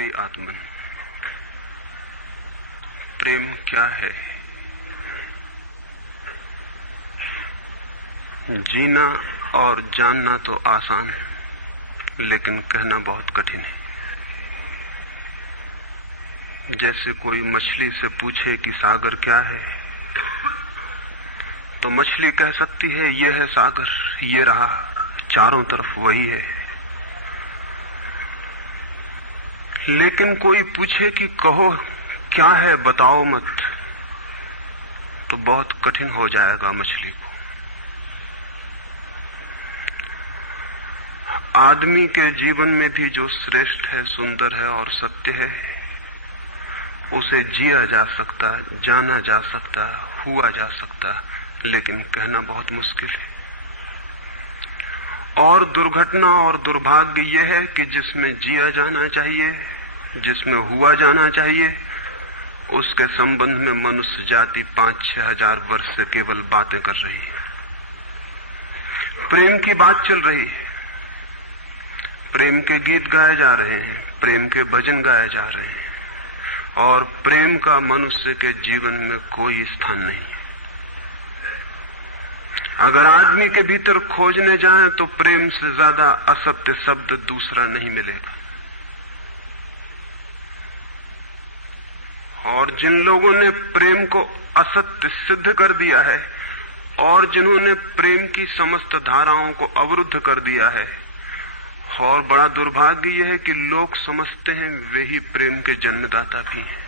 प्रिय आत्मन, प्रेम क्या है? जीना और जानना तो आसान है, लेकिन कहना बहुत कठिन है। जैसे कोई मछली से पूछे कि सागर क्या है, तो मछली कह सकती है यह है सागर, ये रहा, चारों तरफ वही है। लेकिन कोई पूछे कि कहो क्या है, बताओ मत, तो बहुत कठिन हो जाएगा मछली को। आदमी के जीवन में भी जो श्रेष्ठ है, सुंदर है और सत्य है, उसे जिया जा सकता, जाना जा सकता, हुआ जा सकता, लेकिन कहना बहुत मुश्किल है। और दुर्घटना और दुर्भाग्य यह है कि जिसमें जिया जाना चाहिए, जिसमें हुआ जाना चाहिए, उसके संबंध में मनुष्य जाति 5-6 हजार वर्ष से केवल बातें कर रही है। प्रेम की बात चल रही है, प्रेम के गीत गाए जा रहे हैं, प्रेम के भजन गाए जा रहे हैं, और प्रेम का मनुष्य के जीवन में कोई स्थान नहीं है। अगर आदमी के भीतर खोजने जाएं तो प्रेम से ज्यादा असत्य शब्द दूसरा नहीं मिलेगा। और जिन लोगों ने प्रेम को असत्य सिद्ध कर दिया है और जिन्होंने प्रेम की समस्त धाराओं को अवरुद्ध कर दिया है, और बड़ा दुर्भाग्य यह है कि लोग समझते हैं वे ही प्रेम के जन्मदाता भी हैं।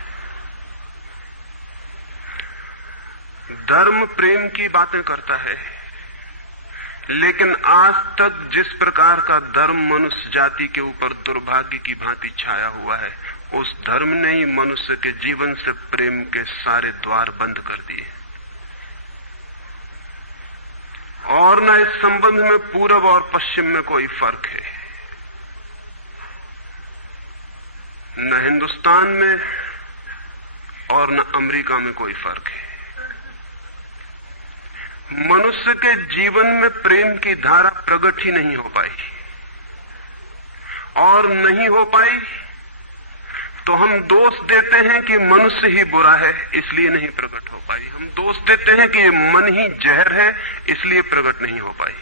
धर्म प्रेम की बातें करता है, लेकिन आज तक जिस प्रकार का धर्म मनुष्य जाति के ऊपर दुर्भाग्य की भांति छाया हुआ है, उस धर्म ने ही मनुष्य के जीवन से प्रेम के सारे द्वार बंद कर दिए। और न इस संबंध में पूरब और पश्चिम में कोई फर्क है, न हिंदुस्तान में और न अमेरिका में कोई फर्क है। मनुष्य के जीवन में प्रेम की धारा प्रकट ही नहीं हो पाई, और नहीं हो पाई तो हम दोष देते हैं कि मनुष्य ही बुरा है, इसलिए नहीं प्रकट हो पाई। हम दोष देते हैं कि मन ही जहर है, इसलिए प्रकट नहीं हो पाई।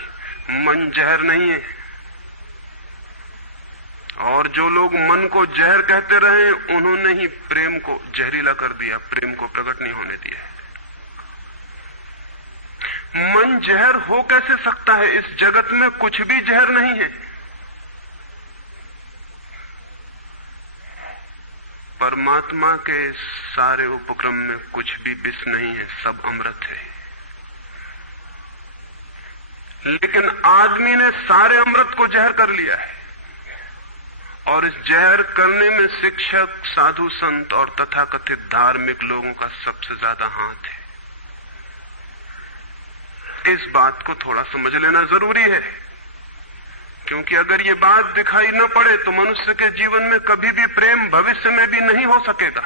मन जहर नहीं है, और जो लोग मन को जहर कहते रहे, उन्होंने ही प्रेम को जहरीला कर दिया, प्रेम को प्रकट नहीं होने दिया। मन जहर हो कैसे सकता है? इस जगत में कुछ भी जहर नहीं है। परमात्मा के सारे उपक्रम में कुछ भी विष नहीं है, सब अमृत है। लेकिन आदमी ने सारे अमृत को जहर कर लिया है, और इस जहर करने में शिक्षक, साधु, संत और तथाकथित धार्मिक लोगों का सबसे ज्यादा हाथ है। इस बात को थोड़ा समझ लेना जरूरी है, क्योंकि अगर ये बात दिखाई न पड़े तो मनुष्य के जीवन में कभी भी प्रेम भविष्य में भी नहीं हो सकेगा।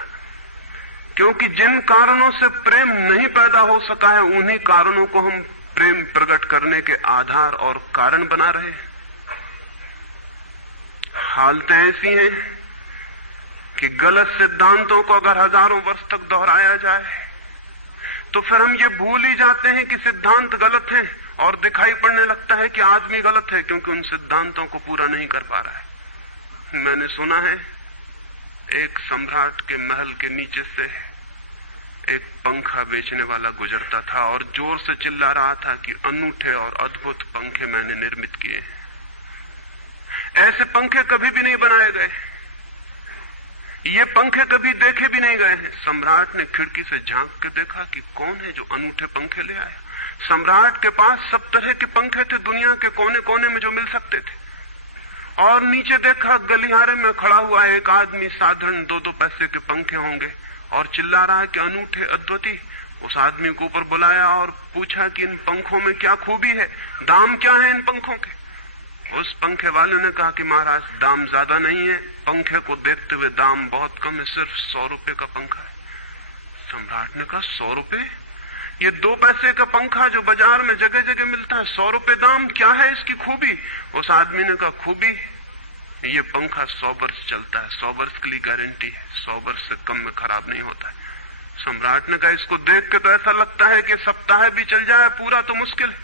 क्योंकि जिन कारणों से प्रेम नहीं पैदा हो सका है, उन्हीं कारणों को हम प्रेम प्रकट करने के आधार और कारण बना रहे हैं। हालतें ऐसी हैं कि गलत सिद्धांतों को अगर हजारों वर्ष तक दोहराया जाए तो फिर हम ये भूल ही जाते हैं कि सिद्धांत गलत हैं, और दिखाई पड़ने लगता है कि आदमी गलत है, क्योंकि उन सिद्धांतों को पूरा नहीं कर पा रहा है। मैंने सुना है एक सम्राट के महल के नीचे से एक पंखा बेचने वाला गुजरता था और जोर से चिल्ला रहा था कि अनूठे और अद्भुत पंखे मैंने निर्मित किए हैं। ऐसे पंखे कभी भी नहीं बनाए गए, ये पंखे कभी देखे भी नहीं गए हैं। सम्राट ने खिड़की से झांक के देखा कि कौन है जो अनूठे पंखे ले आया। सम्राट के पास सब तरह के पंखे थे, दुनिया के कोने कोने में जो मिल सकते थे। और नीचे देखा, गलियारे में खड़ा हुआ एक आदमी, साधारण 2-2 पैसे के पंखे होंगे, और चिल्ला रहा है कि अनूठे, अद्वितीय। उस आदमी को ऊपर बुलाया और पूछा कि इन पंखों में क्या खूबी है, दाम क्या है इन पंखों के? उस पंखे वाले ने कहा कि महाराज, दाम ज्यादा नहीं है, पंखे को देखते हुए दाम बहुत कम है, सिर्फ 100 रुपए का पंखा है। सम्राट ने कहा 100 रुपए? ये 2 पैसे का पंखा जो बाजार में जगह जगह मिलता है, 100 रुपए दाम, क्या है इसकी खूबी? उस आदमी ने कहा खूबी, ये पंखा 100 वर्ष चलता है, 100 वर्ष के लिए गारंटी है, 100 वर्ष से कम में खराब नहीं होता है। सम्राट ने कहा इसको देख के तो ऐसा लगता है कि सप्ताह भी चल जाए, पूरा तो मुश्किल है।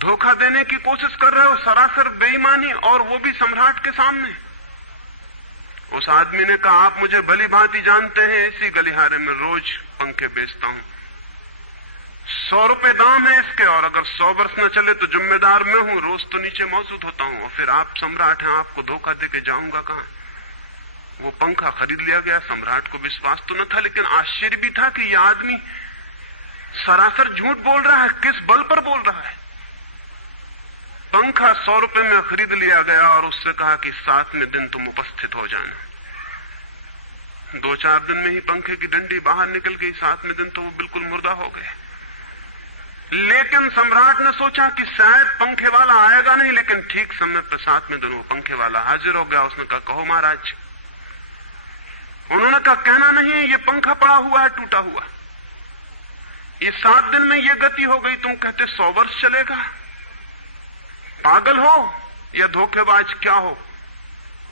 धोखा देने की कोशिश कर रहे हो, सरासर बेईमानी, और वो भी सम्राट के सामने। उस आदमी ने कहा आप मुझे भली भांति जानते हैं, इसी गलिहारे में रोज पंखे बेचता हूं, 100 रुपए दाम है इसके, और अगर 100 वर्ष न चले तो जिम्मेदार मैं हूं, रोज तो नीचे मौजूद होता हूं, और फिर आप सम्राट हैं, आपको धोखा देके जाऊंगा कहां। वो पंखा खरीद लिया गया। सम्राट को विश्वास तो न था, लेकिन आश्चर्य भी था कि यह आदमी सरासर झूठ बोल रहा है, किस बल पर बोल रहा है। पंखा 100 रुपए में खरीद लिया गया और उससे कहा कि 7वें दिन तुम उपस्थित हो जाना। 2-4 दिन में ही पंखे की डंडी बाहर निकल गई, 7वें दिन तो वो बिल्कुल मुर्दा हो गए। लेकिन सम्राट ने सोचा कि शायद पंखे वाला आएगा नहीं, लेकिन ठीक समय पर 7वें दिन वो पंखे वाला हाजिर हो गया। उसने कहा कहो महाराज। उन्होंने कहा कहना नहीं, ये पंखा पड़ा हुआ है टूटा हुआ, ये 7 दिन में ये गति हो गई, तुम कहते 100 वर्ष चलेगा। पागल हो या धोखेबाज क्या हो।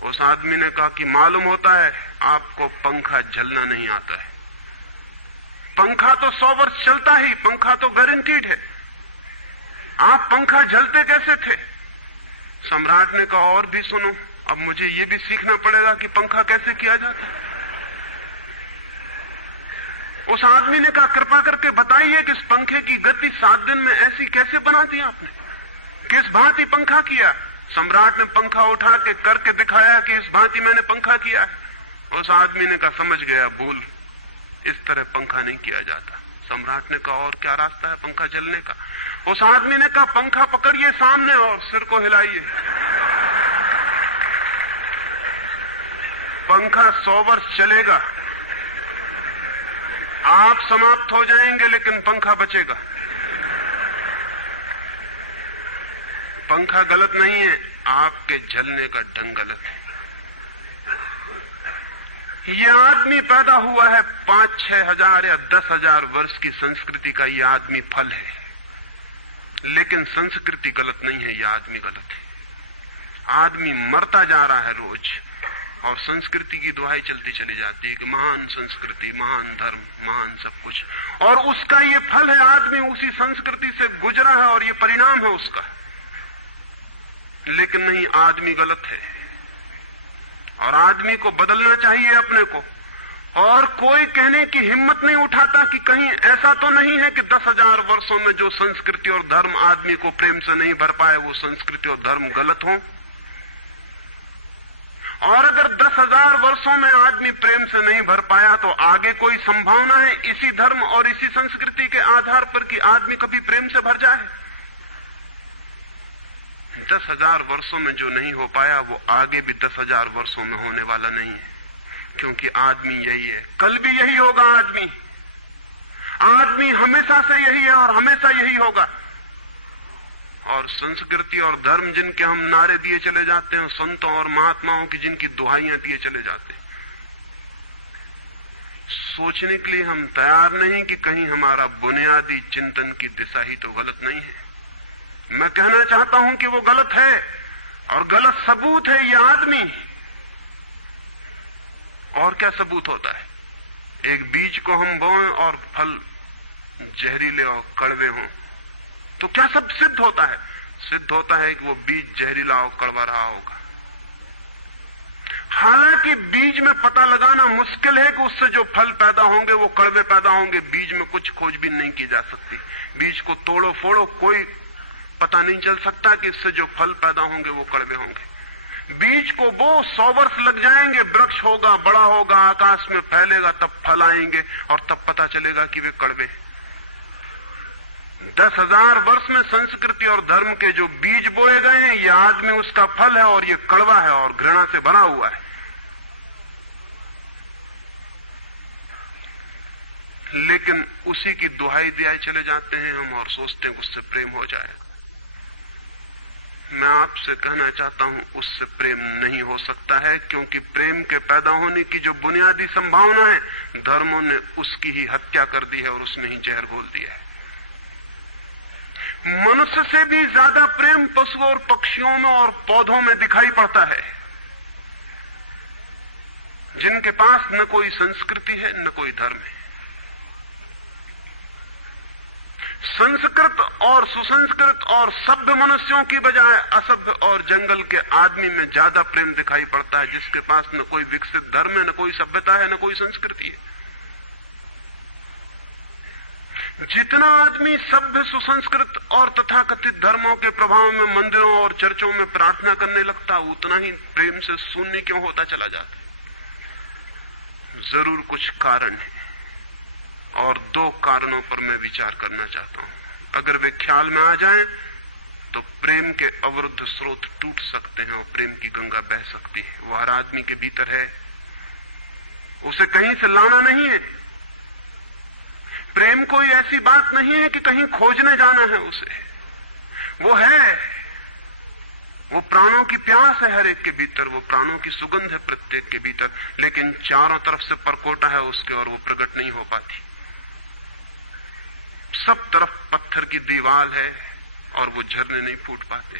उस आदमी ने कहा कि मालूम होता है आपको पंखा जलना नहीं आता है, पंखा तो 100 वर्ष चलता ही, पंखा तो गारंटीड है, आप पंखा जलते कैसे थे। सम्राट ने कहा और भी सुनो, अब मुझे ये भी सीखना पड़ेगा कि पंखा कैसे किया जाता है। उस आदमी ने कहा कृपा करके बताइए कि इस पंखे की गति 7 दिन में ऐसी कैसे बना दी आपने, किस भांति पंखा किया। सम्राट ने पंखा उठा के करके दिखाया कि इस भांति मैंने पंखा किया है। उस आदमी ने कहा समझ गया, भूल, इस तरह पंखा नहीं किया जाता। सम्राट ने कहा और क्या रास्ता है पंखा जलने का। उस आदमी ने कहा पंखा पकड़िए सामने और सिर को हिलाइए, पंखा 100 वर्ष चलेगा, आप समाप्त हो जाएंगे लेकिन पंखा बचेगा। पंखा गलत नहीं है, आपके जलने का ढंग गलत है। यह आदमी पैदा हुआ है 5-6 हजार या 10 हजार वर्ष की संस्कृति का, यह आदमी फल है, लेकिन संस्कृति गलत नहीं है, यह आदमी गलत है। आदमी मरता जा रहा है रोज, और संस्कृति की दुहाई चलती चली जाती है कि महान संस्कृति, महान धर्म, महान सब कुछ, और उसका ये फल है, आदमी उसी संस्कृति से गुजरा है और ये परिणाम है उसका। लेकिन नहीं, आदमी गलत है और आदमी को बदलना चाहिए अपने को। और कोई कहने की हिम्मत नहीं उठाता कि कहीं ऐसा तो नहीं है कि 10,000 वर्षों में जो संस्कृति और धर्म आदमी को प्रेम से नहीं भर पाए, वो संस्कृति और धर्म गलत हो। और अगर 10,000 वर्षों में आदमी प्रेम से नहीं भर पाया तो आगे कोई संभावना है इसी धर्म और इसी संस्कृति के आधार पर कि आदमी कभी प्रेम से भर जाए। 10,000 वर्षों में जो नहीं हो पाया वो आगे भी 10,000 वर्षों में होने वाला नहीं है, क्योंकि आदमी यही है, कल भी यही होगा। आदमी हमेशा से यही है और हमेशा यही होगा। और संस्कृति और धर्म जिनके हम नारे दिए चले जाते हैं, संतों और महात्माओं की जिनकी दुहाइयां दिए चले जाते हैं, सोचने के लिए हम तैयार नहीं कि कहीं हमारा बुनियादी चिंतन की दिशा ही तो गलत नहीं है। मैं कहना चाहता हूं कि वो गलत है और गलत सबूत है ये आदमी। और क्या सबूत होता है? एक बीज को हम बोएं और फल जहरीले और कड़वे हों तो क्या सब सिद्ध होता है? सिद्ध होता है कि वो बीज जहरीला और कड़वा रहा होगा। हालांकि बीज में पता लगाना मुश्किल है कि उससे जो फल पैदा होंगे वो कड़वे पैदा होंगे। बीज में कुछ खोजबीन नहीं की जा सकती। बीज को तोड़ो फोड़ो, कोई पता नहीं चल सकता कि इससे जो फल पैदा होंगे वो कड़वे होंगे। बीज को वो 100 वर्ष लग जाएंगे, वृक्ष होगा, बड़ा होगा, आकाश में फैलेगा, तब फल आएंगे और तब पता चलेगा कि वे कड़वे। 10,000 वर्ष में संस्कृति और धर्म के जो बीज बोए गए हैं, ये आदमी उसका फल है और ये कड़वा है और घृणा से भरा हुआ है। लेकिन उसी की दुहाई दिए चले जाते हैं हम और सोचते हैं उससे प्रेम हो जाएगा। मैं आपसे कहना चाहता हूं उससे प्रेम नहीं हो सकता है, क्योंकि प्रेम के पैदा होने की जो बुनियादी संभावना है, धर्मों ने उसकी ही हत्या कर दी है और उसमें ही जहर घोल दिया है। मनुष्य से भी ज्यादा प्रेम पशुओं और पक्षियों में और पौधों में दिखाई पड़ता है, जिनके पास न कोई संस्कृति है न कोई धर्म है। संस्कृत और सुसंस्कृत और सभ्य मनुष्यों की बजाय असभ्य और जंगल के आदमी में ज्यादा प्रेम दिखाई पड़ता है, जिसके पास न कोई विकसित धर्म है, न कोई सभ्यता है, न कोई संस्कृति है। जितना आदमी सभ्य, सुसंस्कृत और तथाकथित धर्मों के प्रभाव में मंदिरों और चर्चों में प्रार्थना करने लगता, उतना ही प्रेम से शून्य क्यों होता चला जाता? जरूर कुछ कारण है, और दो कारणों पर मैं विचार करना चाहता हूं। अगर वे ख्याल में आ जाएं तो प्रेम के अवरुद्ध स्रोत टूट सकते हैं और प्रेम की गंगा बह सकती है। वह हर आदमी के भीतर है, उसे कहीं से लाना नहीं है। प्रेम कोई ऐसी बात नहीं है कि कहीं खोजने जाना है उसे, वो है, वो प्राणों की प्यास है हर एक के भीतर, वो प्राणों की सुगंध है प्रत्येक के भीतर, लेकिन चारों तरफ से परकोटा है उसके और वो प्रकट नहीं हो पाती। सब तरफ पत्थर की दीवार है और वो झरने नहीं फूट पाते।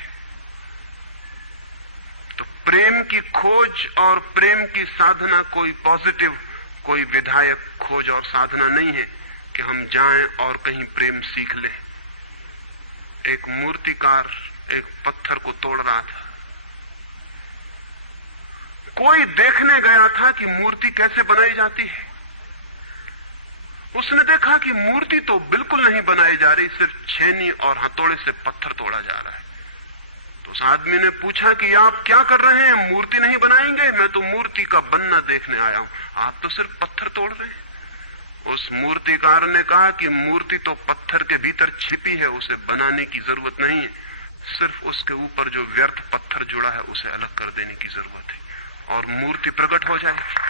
तो प्रेम की खोज और प्रेम की साधना कोई पॉजिटिव, कोई विधायक खोज और साधना नहीं है कि हम जाएं और कहीं प्रेम सीख लें। एक मूर्तिकार एक पत्थर को तोड़ रहा था, कोई देखने गया था कि मूर्ति कैसे बनाई जाती है। उसने देखा कि मूर्ति तो बिल्कुल नहीं बनाई जा रही, सिर्फ छेनी और हथौड़े से पत्थर तोड़ा जा रहा है। तो उस आदमी ने पूछा कि आप क्या कर रहे हैं, मूर्ति नहीं बनाएंगे? मैं तो मूर्ति का बनना देखने आया हूं, आप तो सिर्फ पत्थर तोड़ रहे हैं। उस मूर्तिकार ने कहा कि मूर्ति तो पत्थर के भीतर छिपी है, उसे बनाने की जरूरत नहीं है, सिर्फ उसके ऊपर जो व्यर्थ पत्थर जुड़ा है उसे अलग कर देने की जरूरत है और मूर्ति प्रकट हो जाएगी।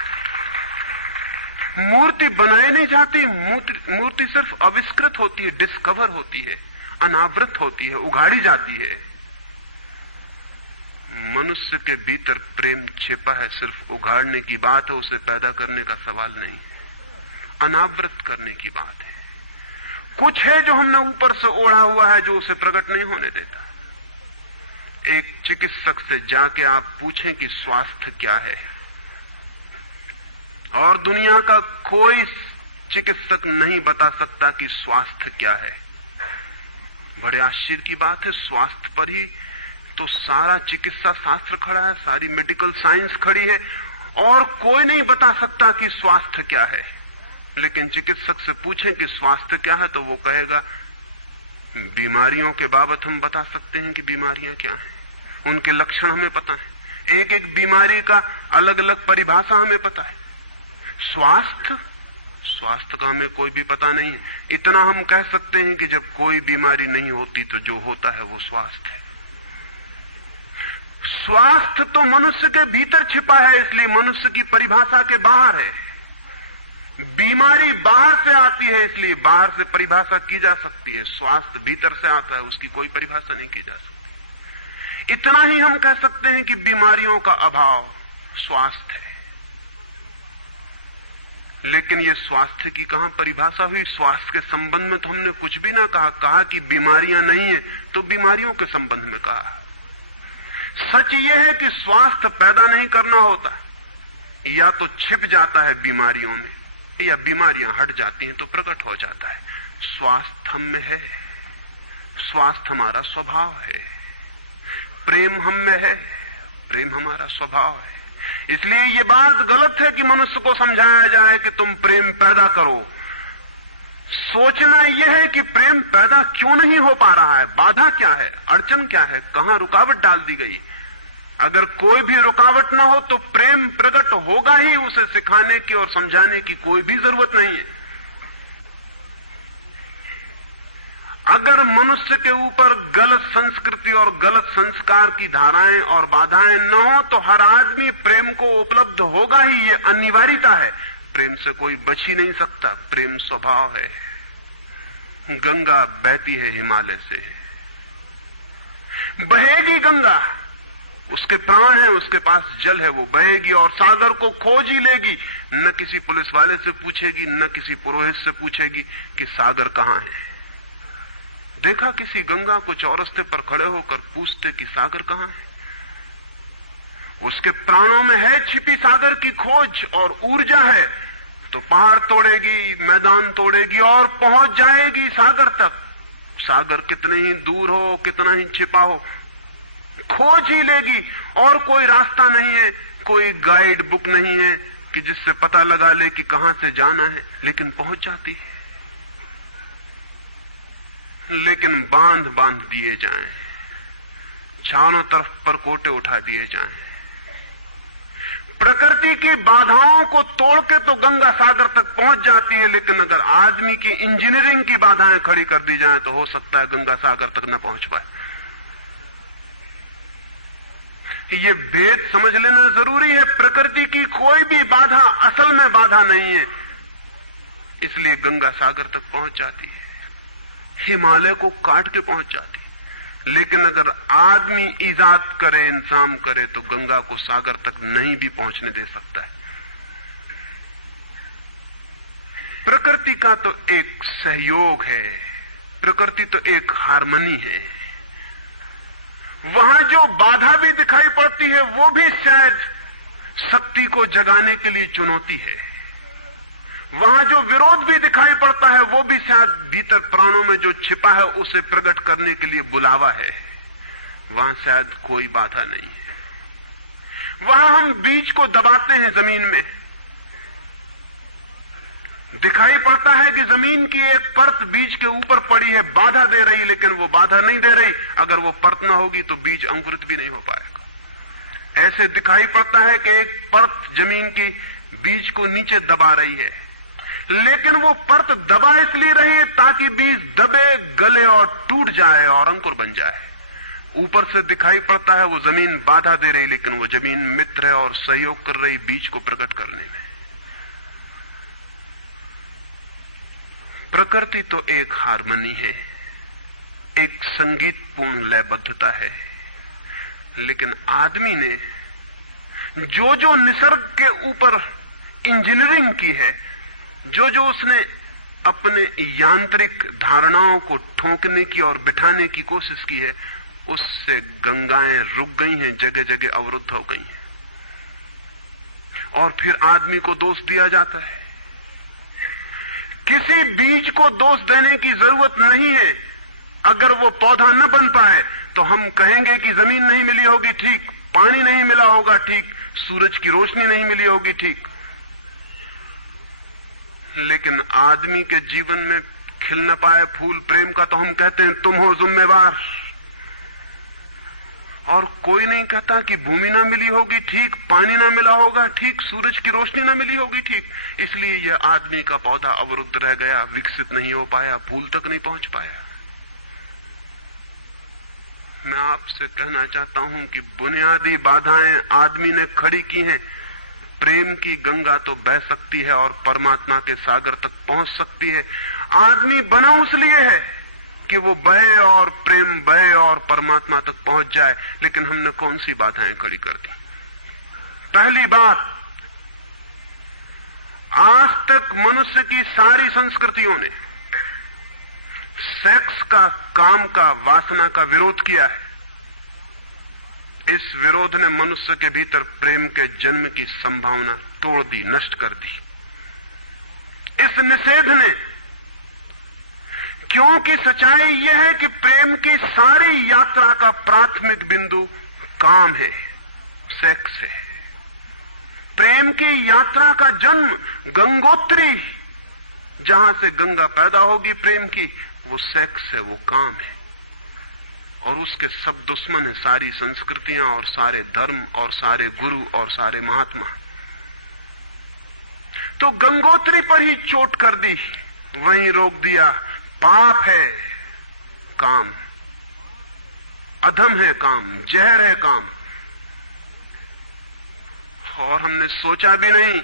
मूर्ति बनाई नहीं जाती, मूर्ति सिर्फ आविष्कृत होती है, डिस्कवर होती है, अनावृत होती है, उगाड़ी जाती है। मनुष्य के भीतर प्रेम छिपा है, सिर्फ उगाड़ने की बात है, उसे पैदा करने का सवाल नहीं है, अनावृत करने की बात है। कुछ है जो हमने ऊपर से ओढ़ा हुआ है, जो उसे प्रकट नहीं होने देता। एक चिकित्सक से जाके आप पूछें कि स्वास्थ्य क्या है, और दुनिया का कोई चिकित्सक नहीं बता सकता कि स्वास्थ्य क्या है। बड़े आश्चर्य की बात है, स्वास्थ्य पर ही तो सारा चिकित्सा शास्त्र खड़ा है, सारी मेडिकल साइंस खड़ी है, और कोई नहीं बता सकता कि स्वास्थ्य क्या है। लेकिन चिकित्सक से पूछें कि स्वास्थ्य क्या है, तो वो कहेगा बीमारियों के बाबत हम बता सकते हैं कि बीमारियां क्या हैं, उनके लक्षण हमें पता है, एक एक बीमारी का अलग अलग परिभाषा हमें पता है। स्वास्थ्य का हमें कोई भी पता नहीं है। इतना हम कह सकते हैं कि जब कोई बीमारी नहीं होती तो जो होता है वो स्वास्थ्य है। स्वास्थ्य तो मनुष्य के भीतर छिपा है, इसलिए मनुष्य की परिभाषा के बाहर है। बीमारी बाहर से आती है, इसलिए बाहर से परिभाषा की जा सकती है। स्वास्थ्य भीतर से आता है, उसकी कोई परिभाषा नहीं की जा सकती। इतना ही हम कह सकते हैं कि बीमारियों का अभाव स्वास्थ्य है। लेकिन ये स्वास्थ्य की कहां परिभाषा हुई? स्वास्थ्य के संबंध में तो हमने कुछ भी ना कहा कि बीमारियां नहीं है, तो बीमारियों के संबंध में कहा। सच ये है कि स्वास्थ्य पैदा नहीं करना होता, या तो छिप जाता है बीमारियों में, या बीमारियां हट जाती हैं तो प्रकट हो जाता है। स्वास्थ्य हम में है, स्वास्थ्य हमारा स्वभाव है, प्रेम हम में है, प्रेम हमारा स्वभाव है। इसलिए ये बात गलत है कि मनुष्य को समझाया जाए कि तुम प्रेम पैदा करो। सोचना यह है कि प्रेम पैदा क्यों नहीं हो पा रहा है, बाधा क्या है, अड़चन क्या है, कहां रुकावट डाल दी गई। अगर कोई भी रुकावट ना हो तो प्रेम प्रकट होगा ही, उसे सिखाने की और समझाने की कोई भी जरूरत नहीं है। अगर मनुष्य के ऊपर गलत संस्कृति और गलत संस्कार की धाराएं और बाधाएं न हो तो हर आदमी प्रेम को उपलब्ध होगा ही, ये अनिवार्यता है। प्रेम से कोई बच ही नहीं सकता, प्रेम स्वभाव है। गंगा बहती है हिमालय से, बहेगी गंगा, उसके प्राण है, उसके पास जल है, वो बहेगी और सागर को खोज ही लेगी। न किसी पुलिस वाले से पूछेगी, न किसी पुरोहित से पूछेगी कि सागर कहां है। देखा किसी गंगा को चौरस्ते पर खड़े होकर पूछते कि सागर कहां है? उसके प्राणों में है छिपी सागर की खोज और ऊर्जा है, तो पहाड़ तोड़ेगी, मैदान तोड़ेगी और पहुंच जाएगी सागर तक। सागर कितने ही दूर हो, कितना ही छिपा हो, खोज ही लेगी। और कोई रास्ता नहीं है, कोई गाइड बुक नहीं है कि जिससे पता लगा ले कि कहां से जाना है, लेकिन पहुंच जाती है। लेकिन बांध बांध दिए जाएं, चारों तरफ परकोटे उठा दिए जाएं, प्रकृति की बाधाओं को तोड़ के तो गंगा सागर तक पहुंच जाती है, लेकिन अगर आदमी की इंजीनियरिंग की बाधाएं खड़ी कर दी जाएं तो हो सकता है गंगा सागर तक न पहुंच पाए। ये भेद समझ लेना जरूरी है। प्रकृति की कोई भी बाधा असल में बाधा नहीं है, इसलिए गंगा सागर तक पहुंच जाती है, हिमालय को काट के पहुंच जाती है। लेकिन अगर आदमी इजाद करे, इंतजाम करे, तो गंगा को सागर तक नहीं भी पहुंचने दे सकता है। प्रकृति का तो एक सहयोग है, प्रकृति तो एक हार्मनी है। वहां जो बाधा भी दिखाई पड़ती है वो भी शायद शक्ति को जगाने के लिए चुनौती है। वहां जो विरोध भी दिखाई पड़ता है वो भी शायद भीतर प्राणों में जो छिपा है उसे प्रकट करने के लिए बुलावा है। वहां शायद कोई बाधा नहीं है। वहां हम बीज को दबाते हैं जमीन में, दिखाई पड़ता है कि जमीन की एक परत बीज के ऊपर पड़ी है, बाधा दे रही, लेकिन वो बाधा नहीं दे रही। अगर वो परत ना होगी तो बीज अंकुरित भी नहीं हो पाएगा। ऐसे दिखाई पड़ता है कि एक परत जमीन की बीज को नीचे दबा रही है, लेकिन वो परत दबा इसलिए रही है ताकि बीज दबे, गले और टूट जाए और अंकुर बन जाए। ऊपर से दिखाई पड़ता है वो जमीन बाधा दे रही, लेकिन वो जमीन मित्र है और सहयोग कर रही बीज को प्रकट करने में। प्रकृति तो एक हार्मनी है, एक संगीतपूर्ण लयबद्धता है, लेकिन आदमी ने जो जो निसर्ग के ऊपर इंजीनियरिंग की है, जो जो उसने अपने यांत्रिक धारणाओं को ठोंकने की और बिठाने की कोशिश की है, उससे गंगाएं रुक गई हैं, जगह जगह अवरुद्ध हो गई हैं। और फिर आदमी को दोष दिया जाता है। किसी बीज को दोष देने की जरूरत नहीं है। अगर वो पौधा न बन पाए तो हम कहेंगे कि जमीन नहीं मिली होगी, ठीक, पानी नहीं मिला होगा, ठीक, सूरज की रोशनी नहीं मिली होगी, ठीक, लेकिन आदमी के जीवन में खिल न पाए फूल प्रेम का तो हम कहते हैं तुम हो जिम्मेवार। और कोई नहीं कहता कि भूमि ना मिली होगी, ठीक, पानी ना मिला होगा, ठीक, सूरज की रोशनी ना मिली होगी, ठीक, इसलिए यह आदमी का पौधा अवरुद्ध रह गया, विकसित नहीं हो पाया, फूल तक नहीं पहुंच पाया। मैं आपसे कहना चाहता हूं कि बुनियादी बाधाएं आदमी ने खड़ी की हैं। प्रेम की गंगा तो बह सकती है और परमात्मा के सागर तक पहुंच सकती है। आदमी बना उसलिए है कि वो बहे और प्रेम बहे और परमात्मा तक पहुंच जाए, लेकिन हमने कौन सी बाधाएं खड़ी कर दी? पहली बात, आज तक मनुष्य की सारी संस्कृतियों ने सेक्स का, काम का, वासना का विरोध किया है। इस विरोध ने मनुष्य के भीतर प्रेम के जन्म की संभावना तोड़ दी, नष्ट कर दी। इस निषेध ने, क्योंकि सच्चाई यह है कि प्रेम की सारी यात्रा का प्राथमिक बिंदु काम है, सेक्स है। प्रेम की यात्रा का जन्म गंगोत्री, जहां से गंगा पैदा होगी प्रेम की, वो सेक्स है, वो काम है। और उसके सब दुश्मन है, सारी संस्कृतियां और सारे धर्म और सारे गुरु और सारे महात्मा। तो गंगोत्री पर ही चोट कर दी, वहीं रोक दिया। पाप है काम, अधम है काम, जहर है काम। और हमने सोचा भी नहीं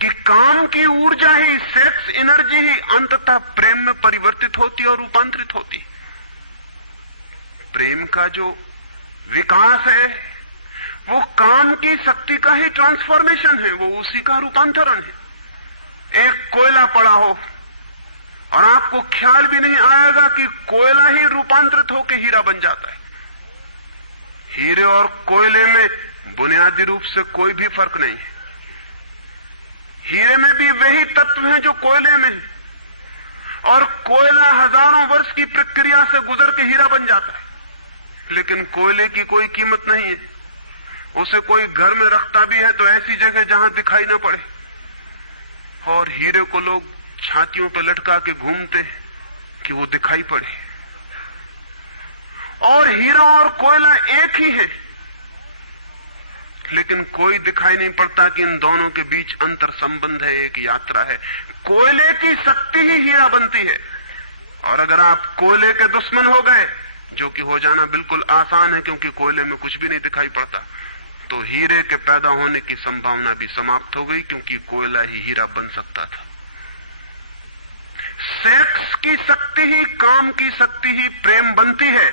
कि काम की ऊर्जा ही, सेक्स एनर्जी ही अंततः प्रेम में परिवर्तित होती और रूपांतरित होती। प्रेम का जो विकास है वो काम की शक्ति का ही ट्रांसफॉर्मेशन है, वो उसी का रूपांतरण है। एक कोयला पड़ा हो और आपको ख्याल भी नहीं आएगा कि कोयला ही रूपांतरित होकर हीरा बन जाता है। हीरे और कोयले में बुनियादी रूप से कोई भी फर्क नहीं है। हीरे में भी वही तत्व हैं जो कोयले में है, और कोयला हजारों वर्ष की प्रक्रिया से गुजर के हीरा बन जाता है। लेकिन कोयले की कोई कीमत नहीं है। उसे कोई घर में रखता भी है तो ऐसी जगह जहां दिखाई न पड़े, और हीरे को लोग छातियों पर लटका के घूमते हैं कि वो दिखाई पड़े। और हीरा और कोयला एक ही है, लेकिन कोई दिखाई नहीं पड़ता कि इन दोनों के बीच अंतर संबंध है, एक यात्रा है। कोयले की शक्ति ही हीरा बनती है, और अगर आप कोयले के दुश्मन हो गए, जो कि हो जाना बिल्कुल आसान है क्योंकि कोयले में कुछ भी नहीं दिखाई पड़ता, तो हीरे के पैदा होने की संभावना भी समाप्त हो गई, क्योंकि कोयला ही हीरा बन सकता था। सेक्स की शक्ति ही, काम की शक्ति ही प्रेम बनती है,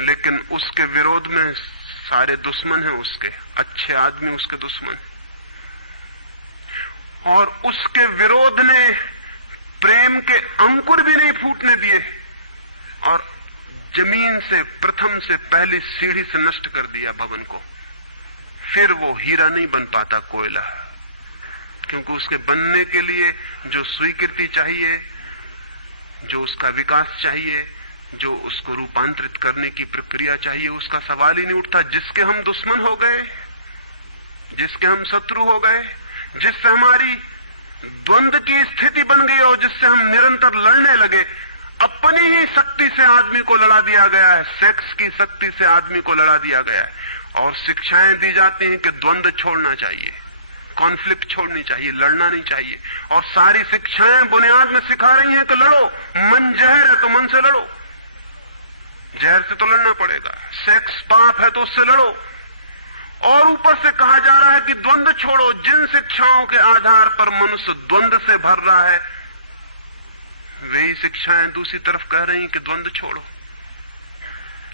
लेकिन उसके विरोध में सारे दुश्मन हैं उसके। अच्छे आदमी उसके दुश्मन हैं, और उसके विरोध ने प्रेम के अंकुर भी नहीं फूटने दिए, और जमीन से प्रथम से पहली सीढ़ी से नष्ट कर दिया भवन को। फिर वो हीरा नहीं बन पाता कोयला, क्योंकि उसके बनने के लिए जो स्वीकृति चाहिए, जो उसका विकास चाहिए, जो उसको रूपांतरित करने की प्रक्रिया चाहिए, उसका सवाल ही नहीं उठता। जिसके हम दुश्मन हो गए, जिसके हम शत्रु हो गए, जिससे हमारी द्वंद्व की स्थिति बन गई और जिससे हम निरंतर लड़ने लगे, अपनी ही शक्ति से आदमी को लड़ा दिया गया है, सेक्स की शक्ति से आदमी को लड़ा दिया गया है। और शिक्षाएं दी जाती हैं कि द्वंद्व छोड़ना चाहिए, कॉन्फ्लिक्ट छोड़नी चाहिए, लड़ना नहीं चाहिए। और सारी शिक्षाएं बुनियाद में सिखा रही हैं कि लड़ो, मन जहर है तो मन से लड़ो, जहर से तो लड़ना पड़ेगा। सेक्स पाप है तो उससे लड़ो। और ऊपर से कहा जा रहा है कि द्वंद्व छोड़ो। जिन शिक्षाओं के आधार पर मनुष्य द्वंद्व से भर रहा है, वही शिक्षाएं दूसरी तरफ कह रही कि द्वंद्व छोड़ो।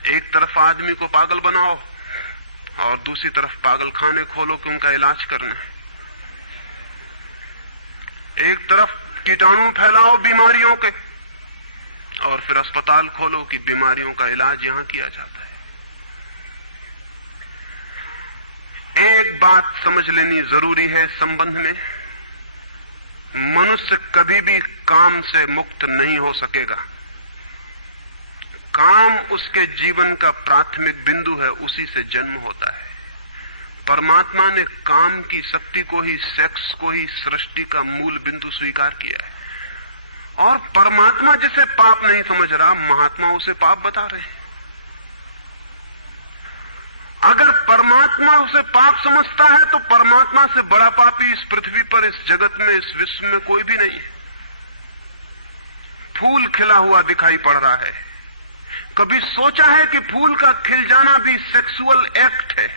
एक तरफ आदमी को पागल बनाओ और दूसरी तरफ पागल खाने खोलो कि उनका इलाज करना है। एक तरफ कीटाणु फैलाओ बीमारियों के, और फिर अस्पताल खोलो कि बीमारियों का इलाज यहां किया जाता है। एक बात समझ लेनी जरूरी है संबंध में, मनुष्य कभी भी काम से मुक्त नहीं हो सकेगा। काम उसके जीवन का प्राथमिक बिंदु है, उसी से जन्म होता है। परमात्मा ने काम की शक्ति को ही, सेक्स को ही सृष्टि का मूल बिंदु स्वीकार किया है। और परमात्मा जिसे पाप नहीं समझ रहा, महात्मा उसे पाप बता रहे हैं। अगर परमात्मा उसे पाप समझता है तो परमात्मा से बड़ा पापी इस पृथ्वी पर, इस जगत में, इस विश्व में कोई भी नहीं है। फूल खिला हुआ दिखाई पड़ रहा है। कभी सोचा है कि फूल का खिल जाना भी सेक्सुअल एक्ट है?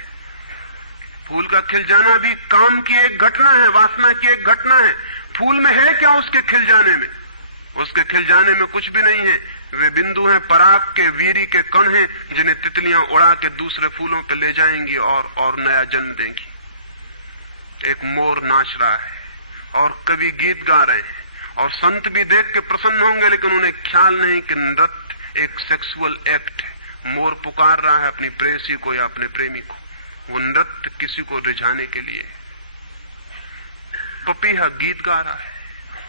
फूल का खिल जाना भी काम की एक घटना है, वासना की एक घटना है। फूल में है क्या उसके खिल जाने में? उसके खिल जाने में कुछ भी नहीं है। वे बिंदु हैं, पराग के, वीरी के कण हैं, जिन्हें तितलियां उड़ा के दूसरे फूलों पे ले जाएंगी और नया जन्म देंगी। एक मोर नाच रहा है और कवि गीत गा रहे हैं, और संत भी देख के प्रसन्न होंगे, लेकिन उन्हें ख्याल नहीं कि नृत्य एक सेक्सुअल एक्ट है। मोर पुकार रहा है अपनी प्रेयसी को या अपने प्रेमी को, वो नृत्य किसी को रिझाने के लिए। पपीहा गीत गा रहा है,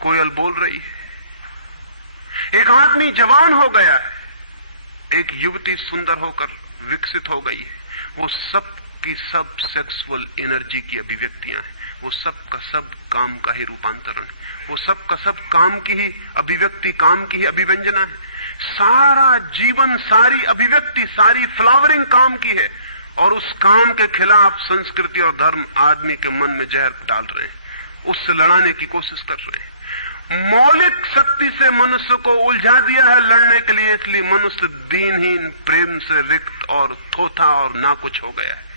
कोयल बोल रही है। एक आदमी जवान हो गया है, एक युवती सुंदर होकर विकसित हो गई है। वो सब की सब सेक्सुअल एनर्जी की अभिव्यक्तियां हैं। वो सब का सब काम का ही रूपांतरण है। वो सब का सब काम की ही अभिव्यक्ति, काम की ही अभिव्यंजना है। सारा जीवन, सारी अभिव्यक्ति, सारी फ्लावरिंग काम की है। और उस काम के खिलाफ संस्कृति और धर्म आदमी के मन में जहर डाल रहे हैं, उससे लड़ाने की कोशिश कर रहे हैं। मौलिक शक्ति से मनुष्य को उलझा दिया है लड़ने के लिए, इसलिए मनुष्य दीनहीन, प्रेम से रिक्त और थोथा और नाकुछ हो गया है।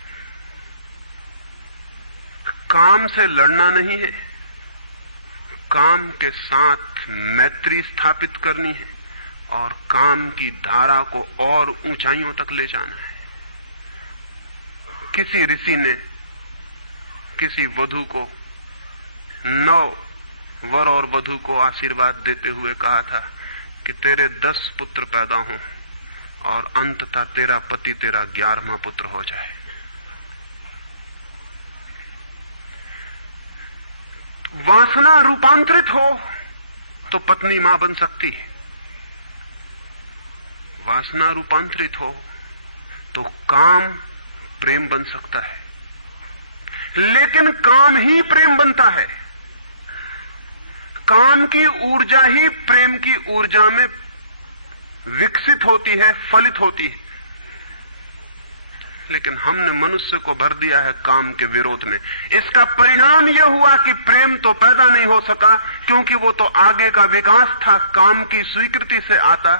काम से लड़ना नहीं है, काम के साथ मैत्री स्थापित करनी है और काम की धारा को और ऊंचाइयों तक ले जाना है। किसी ऋषि ने किसी वधू को 9 वर और वधू को आशीर्वाद देते हुए कहा था कि तेरे 10 पुत्र पैदा हों और अंततः तेरा पति तेरा 11वां पुत्र हो जाए। वासना रूपांतरित हो तो पत्नी मां बन सकती है, वासना रूपांतरित हो तो काम प्रेम बन सकता है, लेकिन काम ही प्रेम बनता है। काम की ऊर्जा ही प्रेम की ऊर्जा में विकसित होती है, फलित होती है। लेकिन हमने मनुष्य को भर दिया है काम के विरोध में। इसका परिणाम यह हुआ कि प्रेम तो पैदा नहीं हो सका, क्योंकि वो तो आगे का विकास था, काम की स्वीकृति से आता।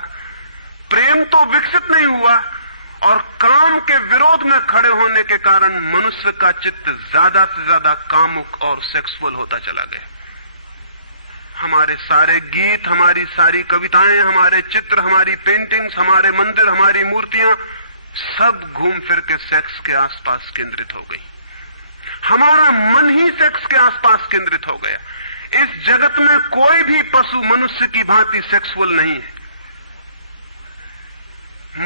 प्रेम तो विकसित नहीं हुआ और काम के विरोध में खड़े होने के कारण मनुष्य का चित्त ज्यादा से ज्यादा कामुक और सेक्सुअल होता चला गया। हमारे सारे गीत, हमारी सारी कविताएं, हमारे चित्र, हमारी पेंटिंग्स, हमारे मंदिर, हमारी मूर्तियां सब घूम फिर के सेक्स के आसपास केंद्रित हो गई। हमारा मन ही सेक्स के आसपास केंद्रित हो गया। इस जगत में कोई भी पशु मनुष्य की भांति सेक्सुअल नहीं है।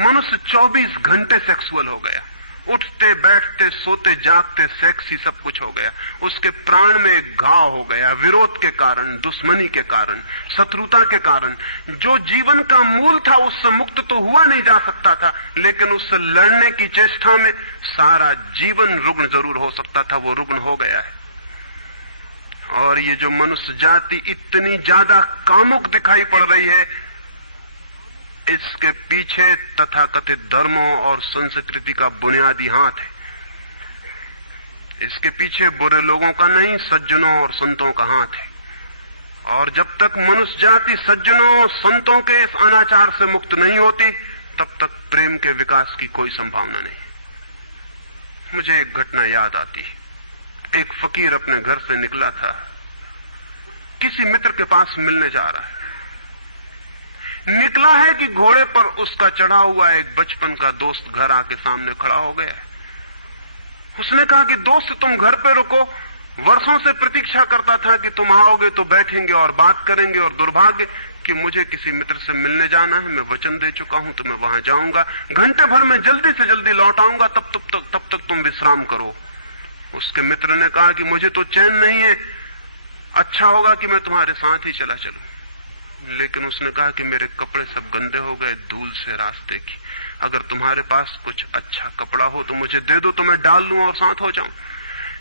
मनुष्य 24 घंटे सेक्सुअल हो गया। उठते बैठते सोते जागते सेक्स ही सब कुछ हो गया। उसके प्राण में एक घाव हो गया, विरोध के कारण, दुश्मनी के कारण, शत्रुता के कारण। जो जीवन का मूल था उससे मुक्त तो हुआ नहीं जा सकता था, लेकिन उससे लड़ने की चेष्टा में सारा जीवन रुग्ण जरूर हो सकता था, वो रुग्ण हो गया है। और ये जो मनुष्य जाति इतनी ज्यादा कामुक दिखाई पड़ रही है, इसके पीछे तथाकथित धर्मों और संस्कृति का बुनियादी हाथ है। इसके पीछे बुरे लोगों का नहीं, सज्जनों और संतों का हाथ है। और जब तक मनुष्य जाति सज्जनों और संतों के इस अनाचार से मुक्त नहीं होती, तब तक प्रेम के विकास की कोई संभावना नहीं। मुझे एक घटना याद आती है। एक फकीर अपने घर से निकला था, किसी मित्र के पास मिलने जा रहा है। निकला है कि घोड़े पर उसका चढ़ा हुआ एक बचपन का दोस्त घर आके सामने खड़ा हो गया। उसने कहा कि दोस्त तुम घर पे रुको, वर्षों से प्रतीक्षा करता था कि तुम आओगे तो बैठेंगे और बात करेंगे, और दुर्भाग्य कि मुझे किसी मित्र से मिलने जाना है, मैं वचन दे चुका हूं तो मैं वहां जाऊंगा, घंटे भर में जल्दी से जल्दी लौट आऊंगा, तब तक तुम विश्राम करो। उसके मित्र ने कहा कि मुझे तो चैन नहीं है, अच्छा होगा कि मैं तुम्हारे साथ ही चला चलूं। लेकिन उसने कहा कि मेरे कपड़े सब गंदे हो गए धूल से रास्ते की, अगर तुम्हारे पास कुछ अच्छा कपड़ा हो तो मुझे दे दो, तो मैं डाल लूं और साथ हो जाऊं।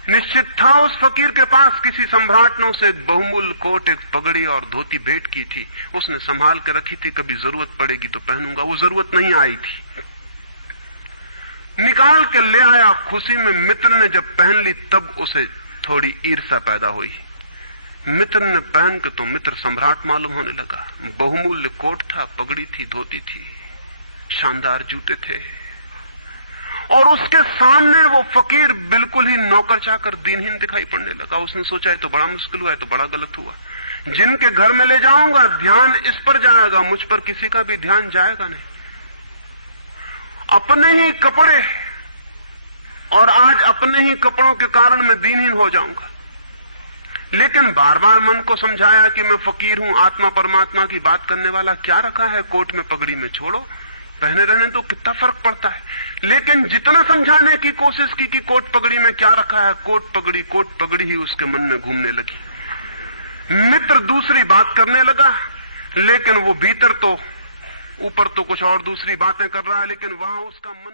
निश्चित था उस फकीर के पास किसी सम्राट ने उसे एक बहुमूल्य कोट, एक पगड़ी और धोती भेंट की थी। उसने संभाल कर रखी थी, कभी जरूरत पड़ेगी तो पहनूंगा। वो जरूरत नहीं आई थी, निकाल के ले आया। खुशी में मित्र ने जब पहन ली तब उसे थोड़ी ईर्ष्या पैदा हुई। मित्र ने पहन के तो मित्र सम्राट मालूम होने लगा। बहुमूल्य कोट था, पगड़ी थी, धोती थी, शानदार जूते थे, और उसके सामने वो फकीर बिल्कुल ही नौकर चाकर दीनहीन दिखाई पड़ने लगा। उसने सोचा है तो बड़ा मुश्किल हुआ है, तो बड़ा गलत हुआ। जिनके घर में ले जाऊंगा ध्यान इस पर जाएगा, मुझ पर किसी का भी ध्यान जाएगा नहीं। अपने ही कपड़े, और आज अपने ही कपड़ों के कारण मैं दीनहीन हो जाऊंगा। लेकिन बार बार मन को समझाया कि मैं फकीर हूं, आत्मा परमात्मा की बात करने वाला, क्या रखा है कोट में पगड़ी में, छोड़ो, पहने रहने तो कितना फर्क पड़ता है। लेकिन जितना समझाने की कोशिश की कि कोट पगड़ी में क्या रखा है, कोट पगड़ी ही उसके मन में घूमने लगी। मित्र दूसरी बात करने लगा, लेकिन वो भीतर तो, ऊपर तो कुछ और दूसरी बातें कर रहा है, लेकिन वहां उसका मन